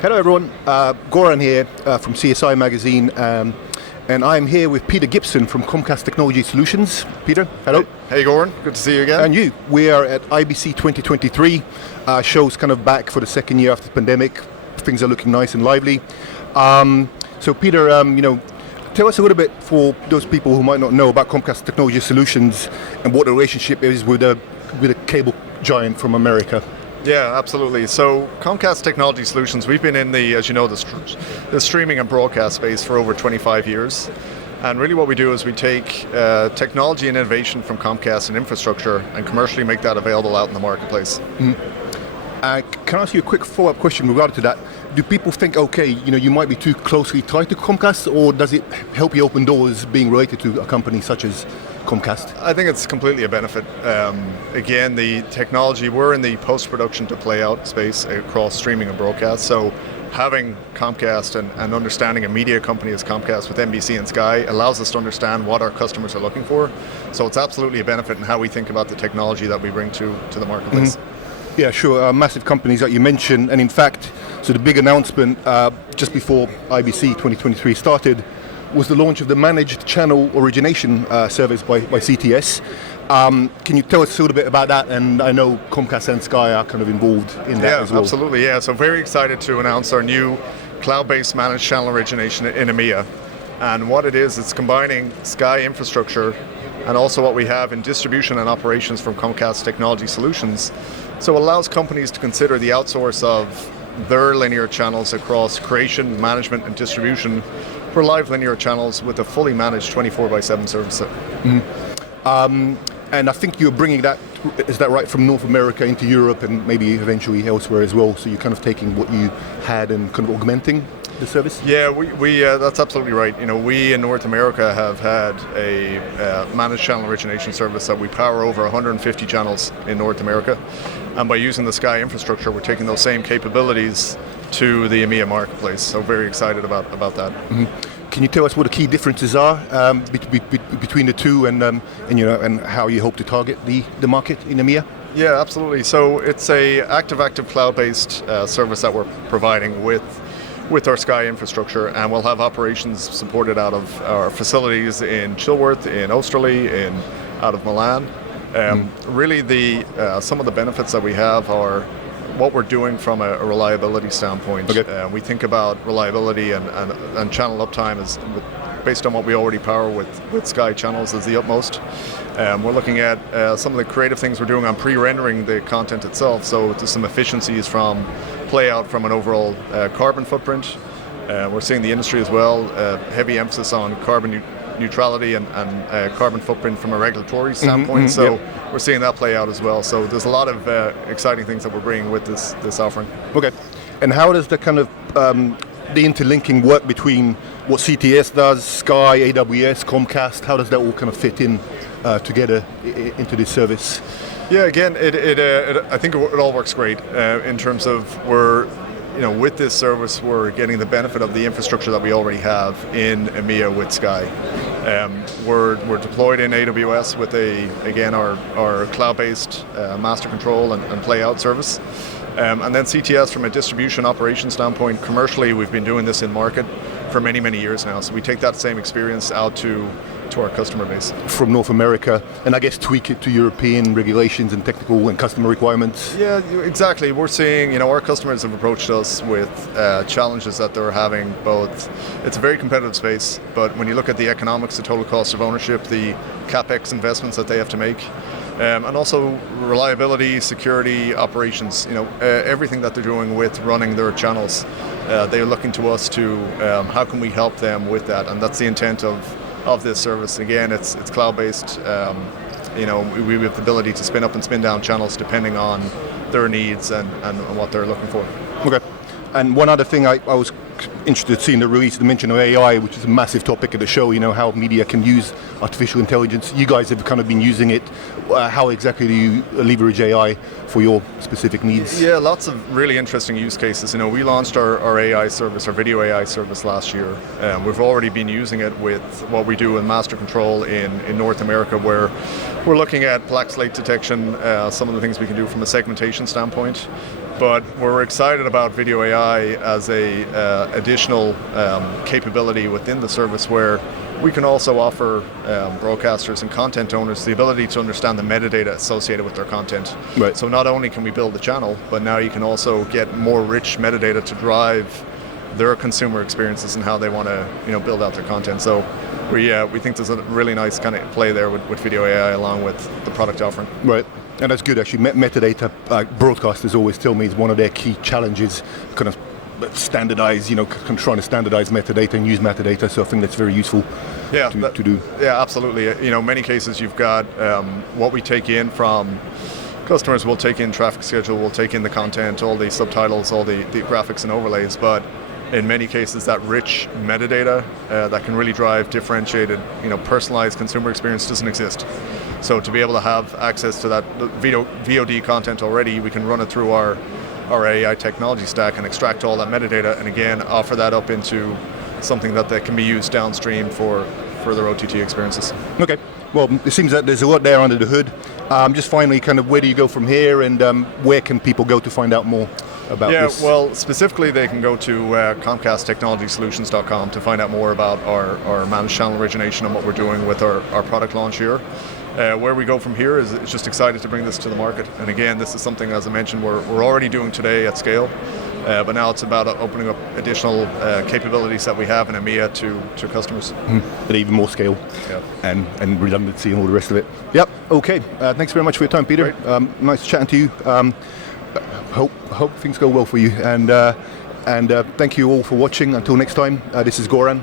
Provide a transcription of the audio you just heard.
Hello everyone, Goran here from CSI Magazine, and I'm here with Peter Gibson from Comcast Technology Solutions. Peter, hello. Hey Goran, good to see you again. And you. We are at IBC 2023, show's kind of back for the second year after the pandemic. Things are looking nice and lively. So Peter, tell us a little bit for those people who might not know about Comcast Technology Solutions and what the relationship is with a cable giant from America. Yeah, absolutely. So Comcast Technology Solutions, we've been in the streaming and broadcast space for over 25 years. And really what we do is we take technology and innovation from Comcast and infrastructure and commercially make that available out in the marketplace. Mm-hmm. Can I ask you a quick follow-up question regarding to that? Do people think, you might be too closely tied to Comcast, or does it help you open doors being related to a company such as Comcast? I think it's completely a benefit. Again, the technology, we're in the post-production to play-out space across streaming and broadcast, so having Comcast and understanding a media company as Comcast with NBC and Sky allows us to understand what our customers are looking for. So it's absolutely a benefit in how we think about the technology that we bring to the marketplace. Mm-hmm. Yeah, sure. Massive companies that you mentioned, and in fact, so the big announcement just before IBC 2023 started was the launch of the Managed Channel Origination service by CTS. Can you tell us a little bit about that? And I know Comcast and Sky are kind of involved in that as well. Absolutely. Yeah, so very excited to announce our new cloud-based Managed Channel Origination in EMEA. And what it is, it's combining Sky infrastructure and also what we have in distribution and operations from Comcast Technology Solutions. So it allows companies to consider the outsource of their linear channels across creation, management, and distribution for live linear channels with a fully managed 24/7 service. Mm-hmm. And I think you're bringing that, is that right, from North America into Europe and maybe eventually elsewhere as well? So you're kind of taking what you had and kind of augmenting the service? Yeah, we that's absolutely right. We in North America have had a managed channel origination service that we power over 150 channels in North America. And by using the Sky infrastructure, we're taking those same capabilities to the EMEA marketplace. So very excited about that. Mm-hmm. Can you tell us what the key differences are between the two, and how you hope to target the market in EMEA? Yeah, absolutely. So it's a active cloud-based service that we're providing with our Sky infrastructure, and we'll have operations supported out of our facilities in Chilworth, in Osterley, out of Milan. Really, some of the benefits that we have are what we're doing from a reliability standpoint. Okay. We think about reliability and channel uptime as based on what we already power with Sky channels as the utmost. We're looking at some of the creative things we're doing on pre-rendering the content itself, so there's some efficiencies from play out from an overall carbon footprint. We're seeing the industry as well, heavy emphasis on carbon neutrality and carbon footprint from a regulatory standpoint. Mm-hmm, so we're seeing that play out as well. So there's a lot of exciting things that we're bringing with this offering. Okay. And how does the kind of the interlinking work between what CTS does, Sky, AWS, Comcast, how does that all kind of fit in together into this service? Yeah, again, I think it all works great in terms of with this service, we're getting the benefit of the infrastructure that we already have in EMEA with Sky. We're deployed in AWS with our cloud-based master control and play-out service. And then CTS, from a distribution operation standpoint, commercially, we've been doing this in market for many, many years now. So we take that same experience out to our customer base. From North America, and I guess tweak it to European regulations and technical and customer requirements. Yeah, exactly. We're seeing, our customers have approached us with challenges that they're having both. It's a very competitive space, but when you look at the economics, the total cost of ownership, the CapEx investments that they have to make, and also reliability, security, operations, everything that they're doing with running their channels, they're looking to us to how can we help them with that, and that's the intent of this service. Again, it's cloud-based. We have the ability to spin up and spin down channels depending on their needs and what they're looking for. Okay. And one other thing I was interested to see in the release, the mention of AI, which is a massive topic of the show, how media can use artificial intelligence. You guys have kind of been using it. How exactly do you leverage AI for your specific needs? Yeah, lots of really interesting use cases. We launched our AI service, our video AI service last year. We've already been using it with what we do in master control in North America, where we're looking at black slate detection, some of the things we can do from a segmentation standpoint. But we're excited about video AI as a additional capability within the service where we can also offer broadcasters and content owners the ability to understand the metadata associated with their content. Right. So not only can we build the channel, but now you can also get more rich metadata to drive their consumer experiences and how they want to, build out their content. So we think there's a really nice kind of play there with video AI along with the product offering. Right. And that's good, actually. Metadata, broadcasters always tell me, is one of their key challenges, kind of standardize, trying to standardize metadata and use metadata. So I think that's very useful to do. Yeah, absolutely. Many cases you've got what we take in from customers will take in traffic schedule, will take in the content, all the subtitles, all the graphics and overlays, but in many cases that rich metadata that can really drive differentiated, personalized consumer experience doesn't exist. So to be able to have access to that VOD content already, we can run it through our AI technology stack and extract all that metadata, and again offer that up into something that can be used downstream for further OTT experiences. Okay. Well, it seems that there's a lot there under the hood. Just finally, kind of where do you go from here, and where can people go to find out more about this? Yeah, well, specifically they can go to Comcast Technology Solutions.com to find out more about our Managed Channel Origination and what we're doing with our product launch here. Where we go from here is just excited to bring this to the market. And again, this is something, as I mentioned, we're already doing today at scale. But now it's about opening up additional capabilities that we have in EMEA to customers. At even more scale, and redundancy and all the rest of it. Yep. Okay. Thanks very much for your time, Peter. Nice chatting to you. Hope things go well for you. And thank you all for watching. Until next time, this is Goran.